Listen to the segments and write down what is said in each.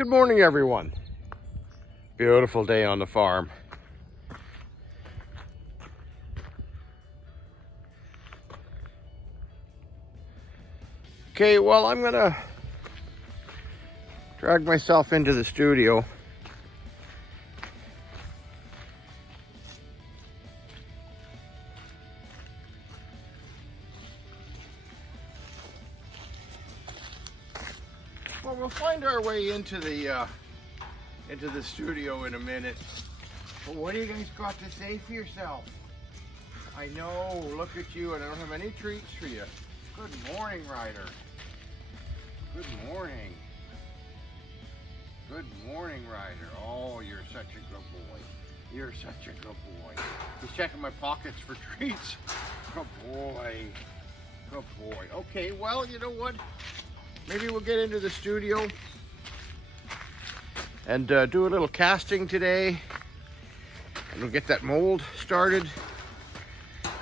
Good morning, everyone. Beautiful day on the farm. Okay, well, I'm gonna drag myself into the studio. Well, we'll find our way into the studio in a minute. But what do you guys got to say for yourself? I know, look at you, and I don't have any treats for you. Good morning, Ryder. Good morning. Good morning, Ryder. Oh, you're such a good boy. You're such a good boy. He's checking my pockets for treats. Good boy. Good boy. Okay, well, you know what? Maybe we'll get into the studio and do a little casting today. And we'll get that mold started.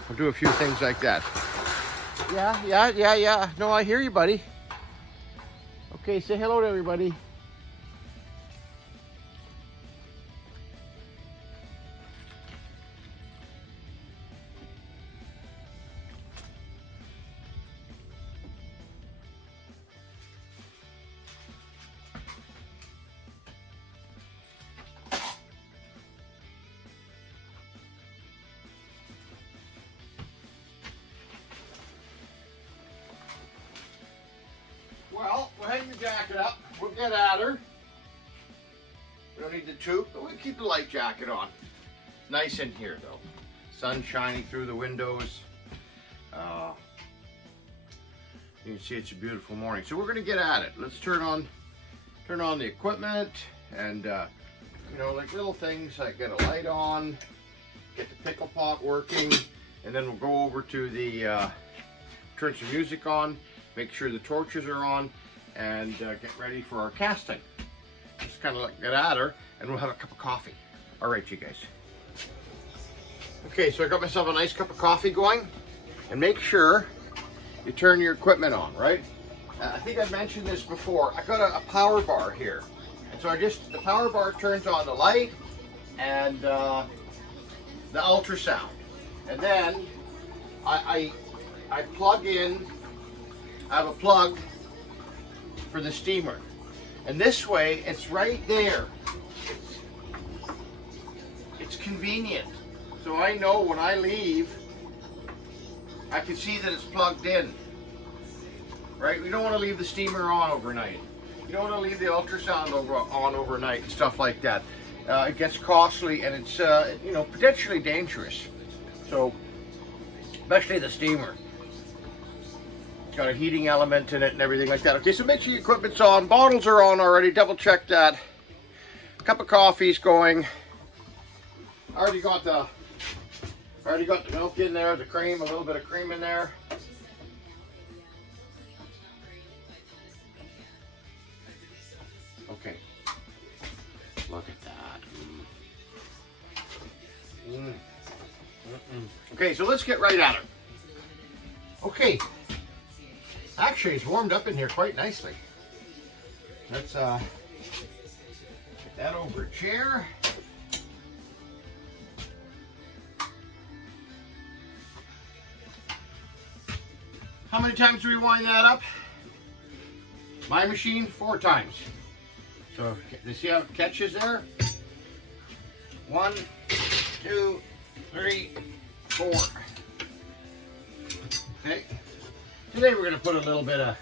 We'll do a few things like that. Yeah. No, I hear you, buddy. Okay, say hello to everybody. Well, we'll hang the jacket up. We'll get at her. We don't need the tube, but we keep the light jacket on. It's nice in here, though. Sun shining through the windows. You can see it's a beautiful morning. So we're going to get at it. Let's turn on the equipment, and you know, like little things like get a light on, get the pickle pot working, and then we'll go over to the turn some music on. Make sure the torches are on, and get ready for our casting. Just kind of like get at her, and we'll have a cup of coffee. All right, you guys. Okay, so I got myself a nice cup of coffee going, and make sure you turn your equipment on, right? I think I've mentioned this before. I got a power bar here, and so the power bar turns on the light and the ultrasound, and then I plug in. I have a plug for the steamer, and this way it's right there. It's convenient, so I know when I leave I can see that it's plugged in, right? We don't want to leave the steamer on overnight. You don't want to leave the ultrasound on overnight and stuff like that. It gets costly, and it's you know, potentially dangerous. So especially the steamer. Got a heating element in it and everything like that. Okay, so make sure your equipment's on. Bottles are on already. Double check that. Cup of coffee's going. I already got the milk in there, the cream, a little bit of cream in there. Okay. Look at that. Okay, so let's get right at her. Okay. Actually, it's warmed up in here quite nicely. Let's get that over a chair. How many times do we wind that up? My machine, 4 times. So, you see how it catches there? 1, 2, 3, 4. Okay. Today we're going to put a little bit of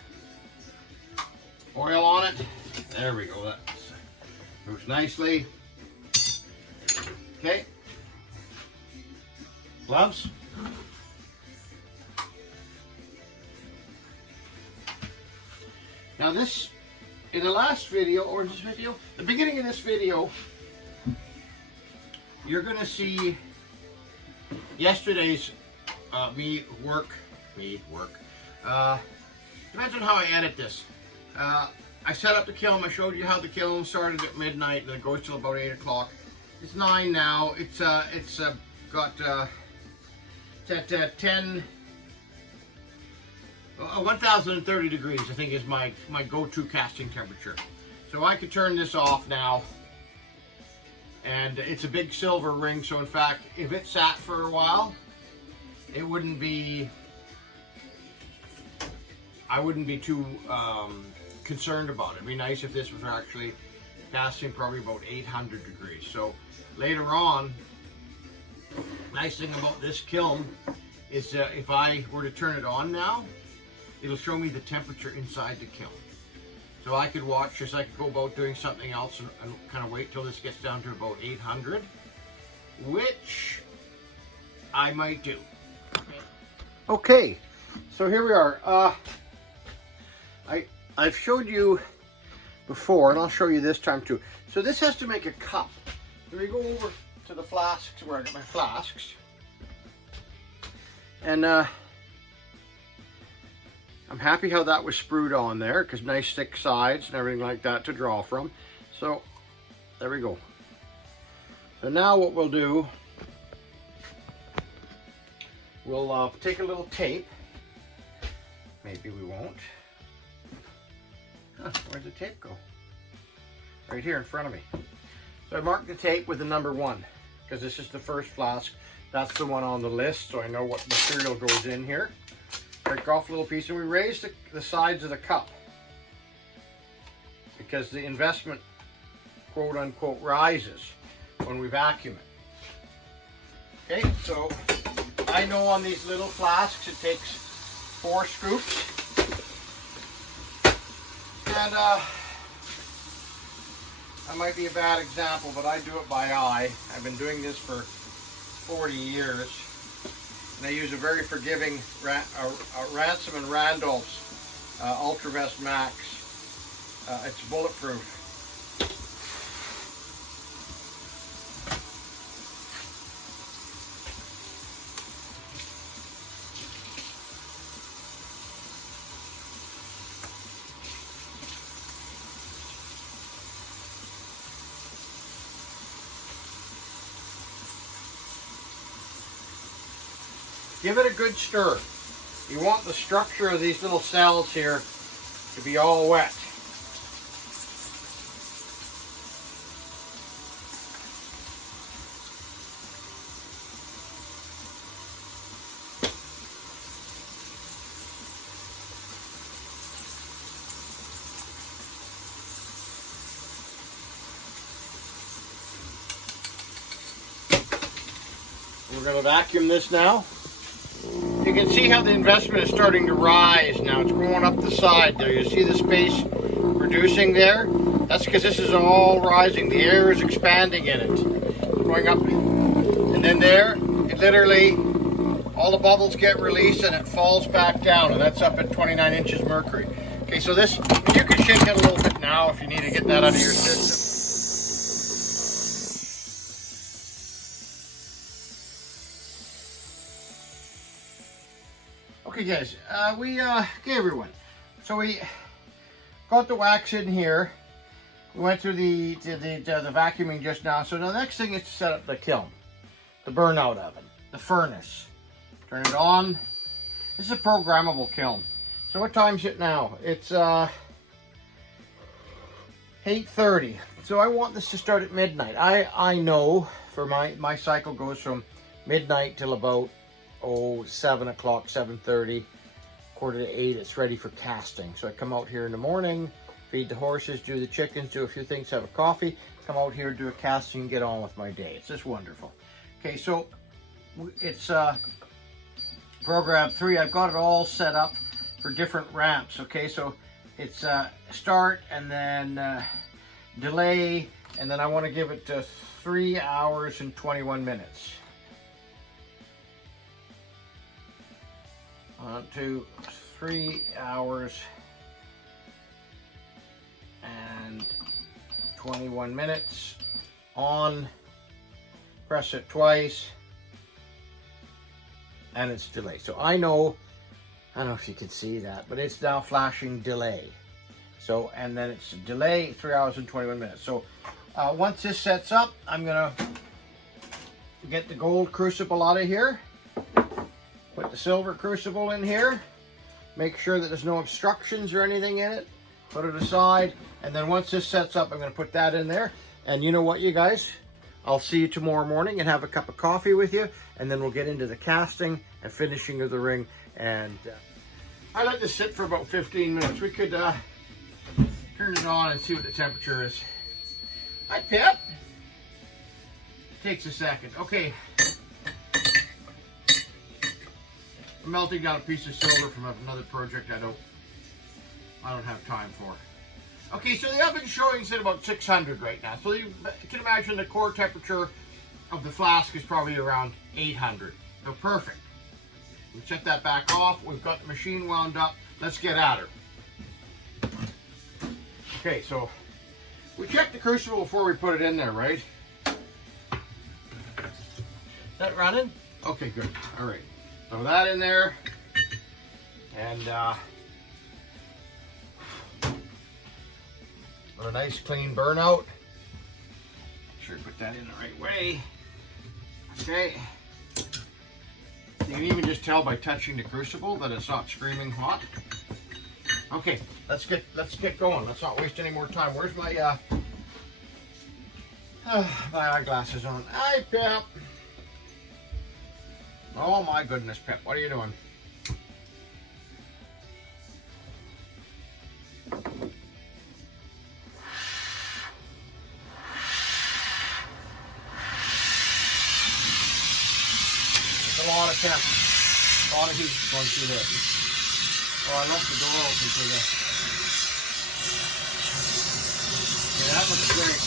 oil on it. There we go. That moves nicely. Okay. Gloves. Now this, in the last video, or this video, the beginning of this video, you're going to see yesterday's me work. Depends on how I edit this. I set up the kiln. I showed you how the kiln started at midnight and it goes till about 8 o'clock. It's 9 now. It's got it's at 1030 degrees, I think, is my go-to casting temperature. So So I could turn this off now. And it's a big silver ring, so in fact, if it sat for a while, it wouldn't be, I wouldn't be too concerned about it. It'd be nice if this was actually casting probably about 800 degrees. So later on, nice thing about this kiln is if I were to turn it on now, it'll show me the temperature inside the kiln. So I could watch this, I could go about doing something else and kind of wait till this gets down to about 800, which I might do. Okay, so here we are. I've showed you before, and I'll show you this time too. So this has to make a cup. So we go over to the flasks, where I got my flasks. And I'm happy how that was sprued on there, because nice thick sides and everything like that to draw from. So there we go. So now what we'll do, we'll take a little tape. Maybe we won't. Huh, where'd the tape go? Right here in front of me. So I marked the tape with the number 1, because this is the first flask. That's the one on the list, so I know what material goes in here. Break off a little piece, and we raise the sides of the cup, because the investment, quote unquote, rises when we vacuum it. Okay, so I know on these little flasks it takes 4 scoops. And that might be a bad example, but I do it by eye. I've been doing this for 40 years. And I use a very forgiving Ransom and Randolph's Ultra Vest Max. It's bulletproof. Give it a good stir. You want the structure of these little cells here to be all wet. We're going to vacuum this now. You can see how the investment is starting to rise now. It's going up the side there. You see the space reducing there? That's because this is all rising. The air is expanding in it. Going up. And then there, it literally, all the bubbles get released and it falls back down. And that's up at 29 inches mercury. Okay, so this, you can shake it a little bit now if you need to get that out of your system. Okay guys, okay everyone, so we got the wax in here. We went through the vacuuming just now. So the next thing is to set up the kiln, the burnout oven, the furnace. Turn it on. This is a programmable kiln. So what time is it now? It's 8:30. So I want this to start at midnight. I know for my cycle goes from midnight till about 7 o'clock, 7:30, quarter to 8, it's ready for casting. So I come out here in the morning, feed the horses, do the chickens, do a few things, have a coffee, come out here, do a casting, and get on with my day. It's just wonderful. Okay, so it's program 3. I've got it all set up for different ramps. Okay, so it's start and then delay, and then I want to give it 3 hours and 21 minutes. 2, 3 hours and 21 minutes. On, press it twice, and it's delay. So I know, I don't know if you can see that, but it's now flashing delay. So, and then it's delay, 3 hours and 21 minutes. So once this sets up, I'm gonna get the gold crucible out of here. Put the silver crucible in here. Make sure that there's no obstructions or anything in it. put it aside, and then once this sets up, I'm going to put that in there. And you know what, you guys? I'll see you tomorrow morning and have a cup of coffee with you, and then we'll get into the casting and finishing of the ring. And I let this sit for about 15 minutes. We could turn it on and see what the temperature is. Hi, Pip. Takes a second. Okay. I'm melting down a piece of silver from another project I don't have time for. Okay, so the oven's showing at about 600 right now. So you can imagine the core temperature of the flask is probably around 800. So perfect. We set that back off. We've got the machine wound up. Let's get at her. Okay, so we checked the crucible before we put it in there, right? Is that running? Okay, good. All right. Throw that in there. And a nice clean burnout. Make sure to put that in the right way. Okay. You can even just tell by touching the crucible that it's not screaming hot. Okay, let's get going. Let's not waste any more time. Where's my my eyeglasses on? Hi, Pip. Oh my goodness, Pip. What are you doing? A lot of temp, a lot of heat going through there. Oh, I left the door open for this. Yeah, that looks great.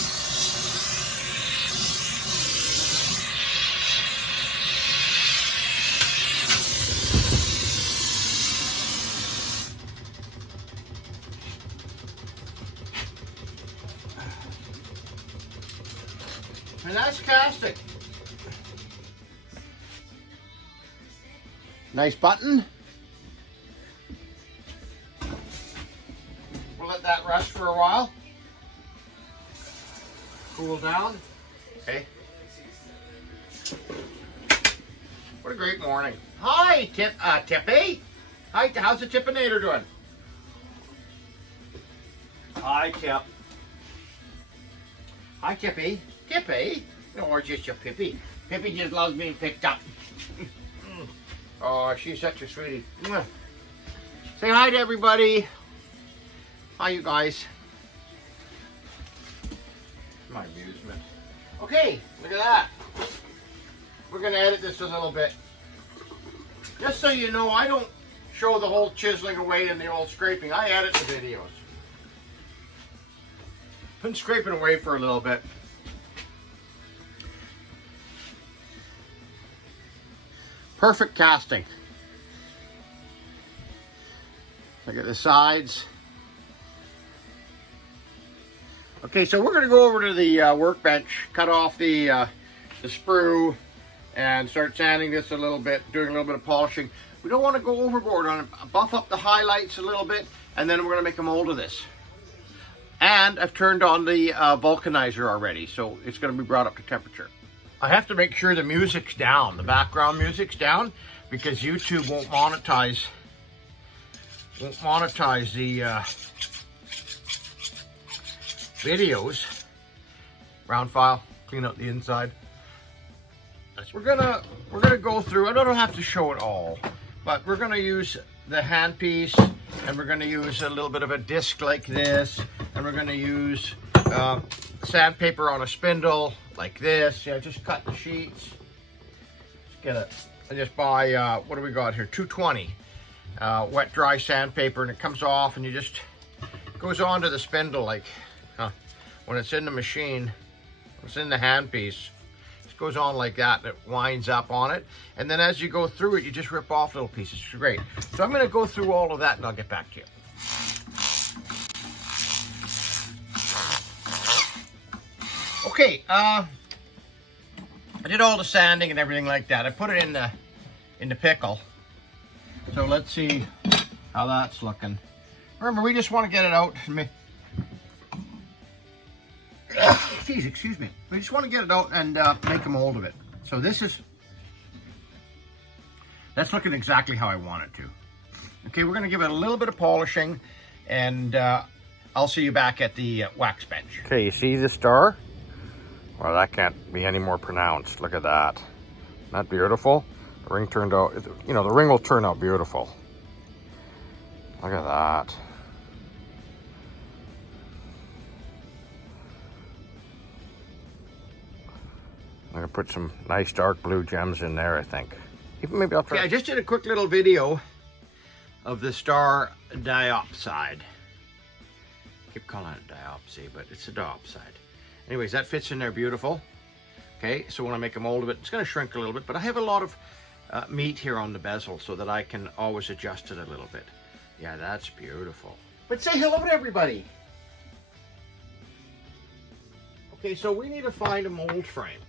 And that's casting. Nice button. We'll let that rest for a while. Cool down. Okay. What a great morning. Hi, Tippy. Hi, how's the Tippinator doing? Hi, Tip. Hi, Tippy. Tippy? Or just your Pippy. Pippy just loves being picked up. Oh, she's such a sweetie. Say hi to everybody. Hi, you guys. My amusement. Okay, look at that. We're going to edit this a little bit. Just so you know, I don't show the whole chiseling away and the old scraping. I edit the videos. Been scraping away for a little bit. Perfect casting. Look at the sides. Okay, so we're going to go over to the workbench, cut off the sprue, and start sanding this a little bit, doing a little bit of polishing. We don't want to go overboard on it. Buff up the highlights a little bit, and then we're going to make a mold of this. And I've turned on the vulcanizer already, so it's going to be brought up to temperature. I have to make sure the music's down, the background music's down, because YouTube won't monetize the videos. Round file, clean out the inside. We're gonna go through. I don't have to show it all, but we're gonna use the handpiece, and we're gonna use a little bit of a disc like this, and we're gonna use sandpaper on a spindle like this. Yeah, just cut the sheets. Get it. I just buy what do we got here? 220 wet dry sandpaper, and it comes off, and you just goes onto the spindle like when it's in the machine. It's in the handpiece. It goes on like that, and it winds up on it. And then as you go through it, you just rip off little pieces. It's great. So I'm going to go through all of that, and I'll get back to you. Okay, I did all the sanding and everything like that. I put it in the pickle. So let's see how that's looking. Remember, we just want to get it out. Excuse me. We just want to get it out and make a mold of it. So that's looking exactly how I want it to. Okay, we're going to give it a little bit of polishing, and I'll see you back at the wax bench. Okay, you see the star? Well, that can't be any more pronounced. Look at that. Isn't that beautiful? The ring turned out, you know, the ring will turn out beautiful. Look at that. I'm gonna put some nice dark blue gems in there, I think. Even maybe I'll try. Okay, I just did a quick little video of the Skull Diopside. I keep calling it diopsy, but it's a diopside. Anyways, that fits in there beautiful. Okay, so when I make a mold of it, it's gonna shrink a little bit, but I have a lot of meat here on the bezel so that I can always adjust it a little bit. Yeah, that's beautiful. But say hello to everybody. Okay, so we need to find a mold frame.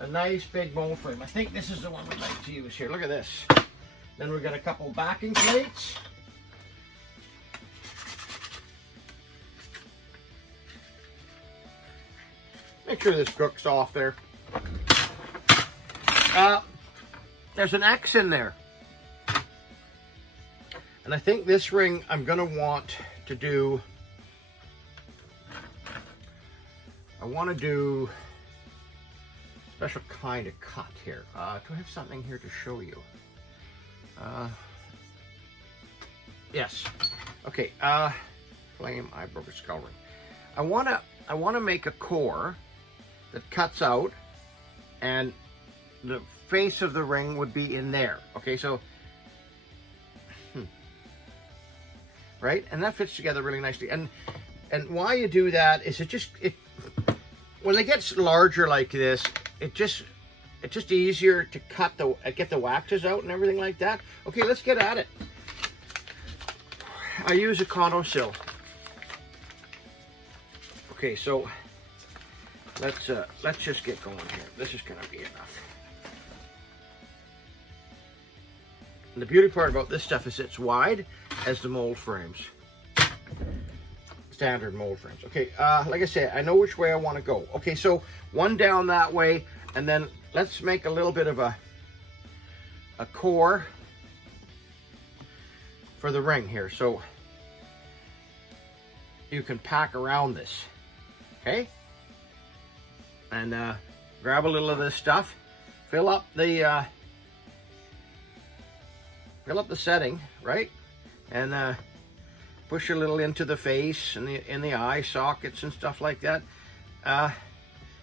A nice big mold frame. I think this is the one we'd like to use here. Look at this. Then we've got a couple backing plates. Make sure this crook's off there. There's an X in there. And I think this ring I'm going to want to do, I want to do a special kind of cut here. Do I have something here to show you? Yes. Okay. Flame eyebrow skull ring. I want to make a core that cuts out, and the face of the ring would be in there. Okay, so right, and that fits together really nicely. And why you do that is it when it gets larger like this, it's just easier to cut get the waxes out and everything like that. Okay, let's get at it. I use econosil. Okay, so let's just get going here. This is gonna be enough. And the beauty part about this stuff is it's wide as the mold frames. Standard mold frames. Okay, like I said, I know which way I want to go. Okay, so one down that way, and then let's make a little bit of a core for the ring here, so you can pack around this. Okay, and grab a little of this stuff, fill up the setting, right, and push a little into the face and in the eye sockets and stuff like that.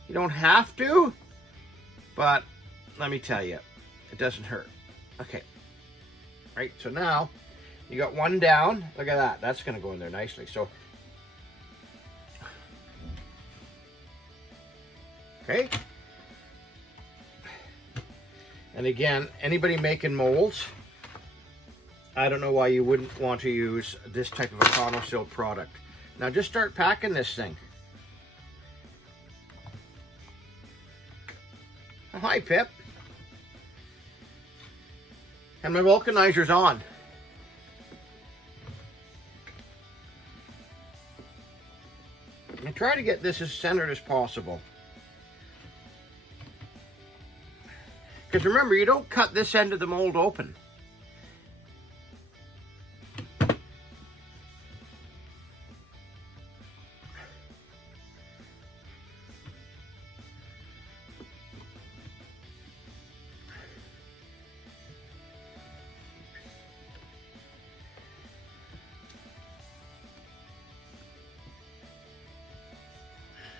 You don't have to, but let me tell you, it doesn't hurt. Okay, right, so now you got one down. Look at that, that's gonna go in there nicely. So okay, and again, anybody making molds, I don't know why you wouldn't want to use this type of econosil product. Now just start packing this thing. Oh, hi, Pip. And my vulcanizer's on. And try to get this as centered as possible. Because remember, you don't cut this end of the mold open.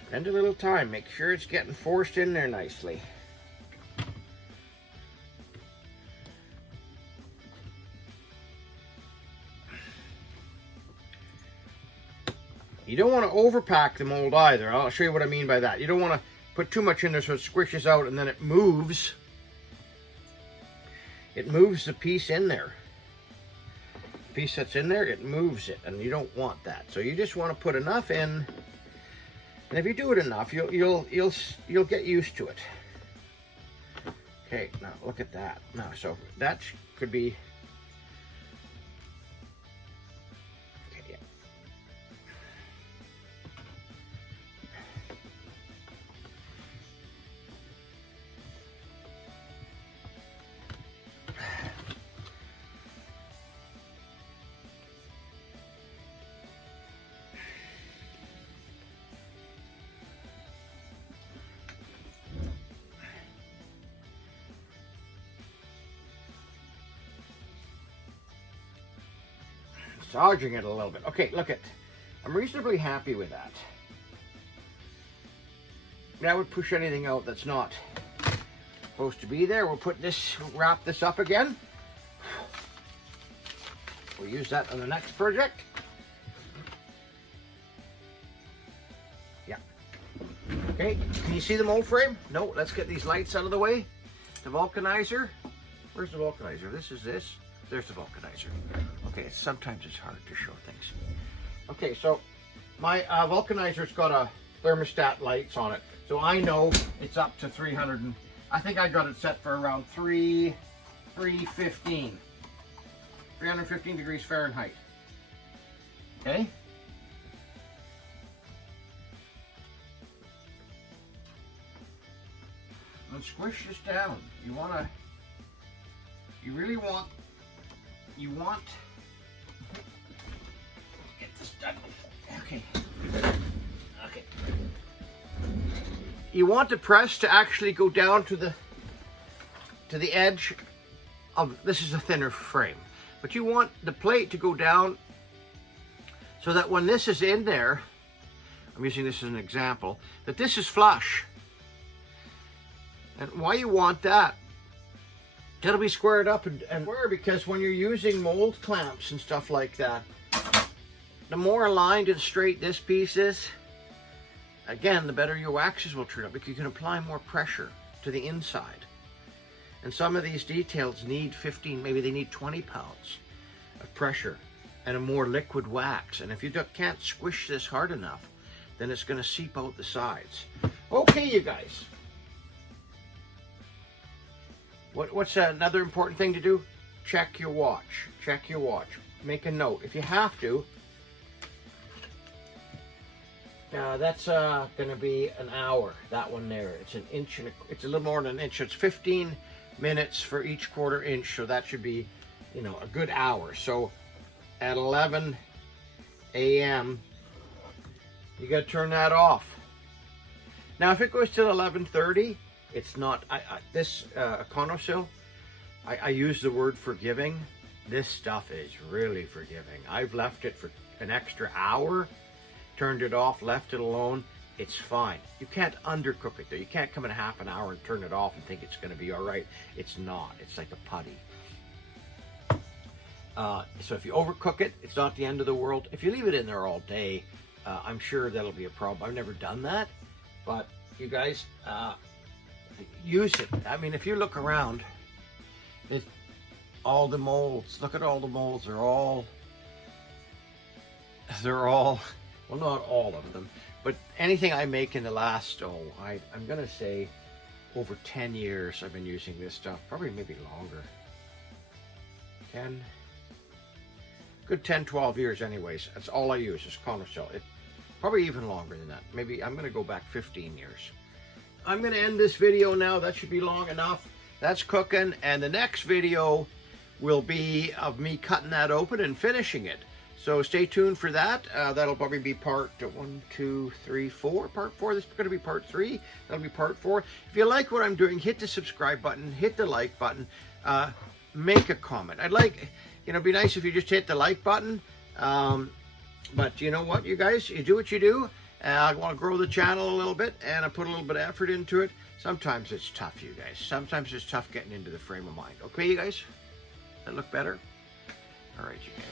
Spend a little time, make sure it's getting forced in there nicely. You don't want to overpack the mold either. I'll show you what I mean by that. You don't want to put too much in there so it squishes out and then it moves. It moves the piece in there. The piece that's in there, it moves it, and you don't want that. So you just want to put enough in. And if you do it enough, you'll get used to it. Okay, now look at that. Now, so that could be. Okay, yeah. massaging it a little bit. Okay, look at, I'm reasonably happy with that. I would push anything out that's not supposed to be there. We'll put this, wrap this up again. We'll use that on the next project. Yeah. Okay, can you see the mold frame? No, let's get these lights out of the way. The vulcanizer. Where's the vulcanizer? This is this. There's the vulcanizer. Okay, sometimes it's hard to show things. Okay, so my vulcanizer's got a thermostat lights on it. So I know it's up to 300 and I think I got it set for around 315 degrees Fahrenheit. Okay? And squish this down. You really want get this done. Okay. Okay. You want the press to actually go down to the edge of, this is a thinner frame, but you want the plate to go down so that when this is in there, I'm using this as an example, that this is flush. And why you want that? It'll be squared up and square, because when you're using mold clamps and stuff like that, the more aligned and straight this piece is, again, the better your waxes will turn out, because you can apply more pressure to the inside. And some of these details need 15, maybe they need 20 pounds of pressure and a more liquid wax. And if you can't squish this hard enough, then it's going to seep out the sides. Okay, you guys. What's another important thing to do? Check your watch. Check your watch. Make a note. If you have to, that's going to be an hour. That one there. It's an inch and it's a little more than an inch. It's 15 minutes for each 1/4 inch. So that should be, you know, a good hour. So at 11 a.m. you got to turn that off. Now, if it goes till 11:30. It's not, this econosil, I use the word forgiving. This stuff is really forgiving. I've left it for an extra hour, turned it off, left it alone. It's fine. You can't undercook it though. You can't come in half an hour and turn it off and think it's going to be all right. It's not. It's like a putty. So if you overcook it, it's not the end of the world. If you leave it in there all day, I'm sure that'll be a problem. I've never done that, but you guys, use it. I mean, if you look around, all the molds, look at all the molds, they're all, well, not all of them, but anything I make in the last, I'm going to say over 10 years I've been using this stuff, probably maybe longer. 10, 12 years anyways. That's all I use is econosil. It probably even longer than that. Maybe I'm going to go back 15 years. I'm going to end this video now. That should be long enough. That's cooking, and the next video will be of me cutting that open and finishing it. So stay tuned for that. That'll probably be part 1, 2, 3, 4. Part 4. This is going to be part 3. That'll be part 4. If you like what I'm doing, hit the subscribe button, hit the like button, make a comment. I'd like, it'd be nice if you just hit the like button. But you know what, you guys, you do what you do. I want to grow the channel a little bit, and I put a little bit of effort into it. Sometimes it's tough, you guys. Sometimes it's tough getting into the frame of mind. Okay, you guys? That look better? All right, you guys.